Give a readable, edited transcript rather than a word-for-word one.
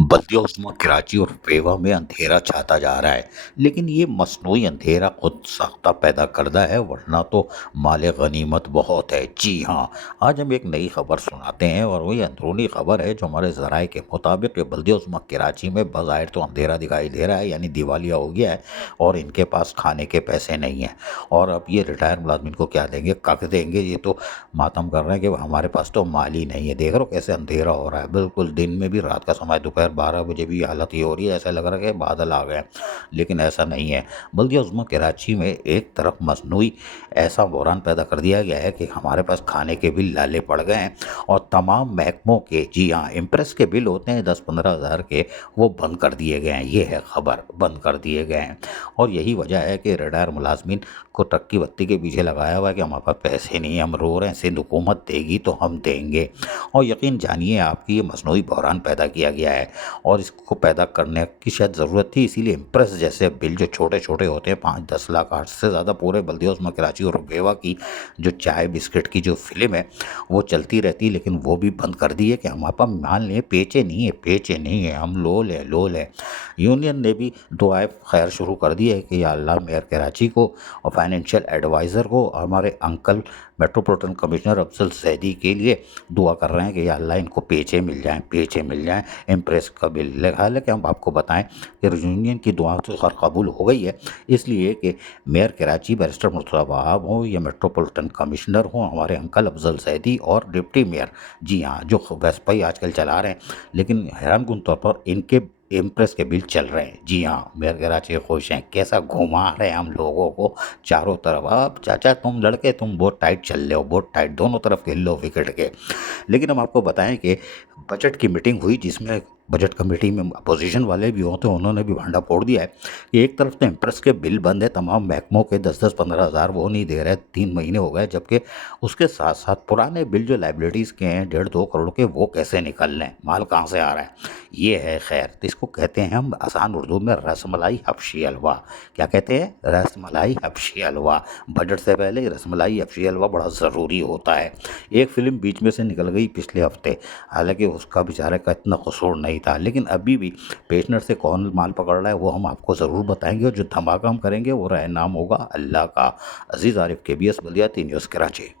बल्दियों कराची और पेवा में अंधेरा छाता जा रहा है। लेकिन ये मसनूई अंधेरा खुद साख्ता पैदा करदा है, वरना तो माल गनीमत बहुत है। जी हाँ, आज हम एक नई खबर सुनाते हैं और वही अंदरूनी खबर है जो हमारे ज़राए के मुताबिक बल्दियों कराची में बज़ाहिर तो अंधेरा दिखाई दे रहा है, यानी दिवालिया हो गया है और इनके पास खाने के पैसे नहीं हैं। और अब ये रिटायर मुलाजमिन को क्या देंगे, कख देंगे। ये तो मातम कर रहे हैं कि हमारे पास तो माल ही नहीं है। देख रहे हो कैसे अंधेरा हो रहा है, बिल्कुल दिन में भी, रात का समय दोपहर 12 बजे भी हालत ये हो रही है, ऐसा लग रहा है कि बादल आ गए हैं। लेकिन ऐसा नहीं है। बल्दिया उज़्मा कराची में एक तरफ मसनूई ऐसा बहरान पैदा कर दिया गया है कि हमारे पास खाने के बिल लाले पड़ गए हैं और तमाम महकमों के, जी हाँ, इम्प्रेस के बिल होते हैं 10-15 हज़ार के, वो बंद कर दिए गए हैं। ये है खबर, बंद कर दिए गए हैं। और यही वजह है कि रिटायर मुलाजमिन को टक्की बत्ती के पीछे लगाया हुआ है कि हमारे पास पैसे नहीं हैं, हम रो रहे हैं, सिंध हुकूमत देगी तो हम देंगे। और यकीन जानिए आपकी, ये मसनूई बहरान पैदा किया गया है और इसको पैदा करने की शायद ज़रूरत थी। इसीलिए इम्प्रेस जैसे बिल जो छोटे छोटे होते हैं, 5-10 लाख, 8 से ज़्यादा, पूरे बल्दियों में कराची और बेवा की जो चाय बिस्किट की जो फिल्म है वो चलती रहती है, लेकिन वो भी बंद कर दी है कि हमारे पास माल नहीं है, पेचे नहीं है, पेचे नहीं है, हम लोल है, लोल है। यूनियन ने भी दुआए खैर शुरू कर दी है कि या अल्लाह मेयर कराची को और फाइनेंशियल एडवाइज़र को, हमारे अंकल मेट्रोपॉलिटन कमिश्नर अफजल सैदी के लिए दुआ कर रहे हैं कि या अल्लाह इनको पेचे मिल जाएं, पेचे मिल जाएं। इम्प्रेस का बिल, हालांकि हम आपको बताएं कि यूनियन की दुआ तो खैर कबूल हो गई है, इसलिए कि मेयर कराची बैरिस्टर मुर्तज़ा वहाब हो या मेट्रोपॉलिटन कमिश्नर हो हमारे अंकल अफजल सैदी और डिप्टी मेयर, जी हाँ, जो वेस्पाई आजकल चला रहे हैं, लेकिन हैरानकुन तौर पर इनके इम्प्रेस के बिल चल रहे हैं। जी हाँ, मेयर कराची खुश हैं, कैसा घुमा रहे हैं हम लोगों को चारों तरफ। अब चाचा तुम लड़के, तुम बहुत टाइट चल रहे हो, बहुत टाइट, दोनों तरफ खेल लो विकेट के। लेकिन हम आपको बताएं कि बजट की मीटिंग हुई, जिसमें बजट कमेटी में अपोजिशन वाले भी होते हैं, उन्होंने भी भांडा फोड़ दिया है कि एक तरफ तो इम्प्रेस के बिल बंद है, तमाम महकमों के 10-10, 15 हज़ार वो नहीं दे रहे, 3 महीने हो गए, जबकि उसके साथ साथ पुराने बिल जो लाइबिलिटीज़ के हैं 1.5-2 करोड़ के, वो कैसे निकल रहे हैं, माल कहाँ से आ रहा है। ये है खैर, तो इसको कहते हैं हम आसान उर्दू में रसमलाई हबशी हलवा। क्या कहते हैं? रसमलाई हबशी हलवा। बजट से पहले रसमलाई हबशी हलवा बड़ा ज़रूरी होता है। एक फिल्म बीच में से निकल गई पिछले हफ्ते, हालांकि उसका बेचारे का इतना कसूर नहीं था, लेकिन अभी भी पेशनर से कौन माल पकड़ रहा है वो हम आपको ज़रूर बताएंगे, और जो धमाका हम करेंगे वो राय नाम होगा अल्लाह का। अजीज़ आरिफ, KBS बल्दियाती न्यूज़ कराची।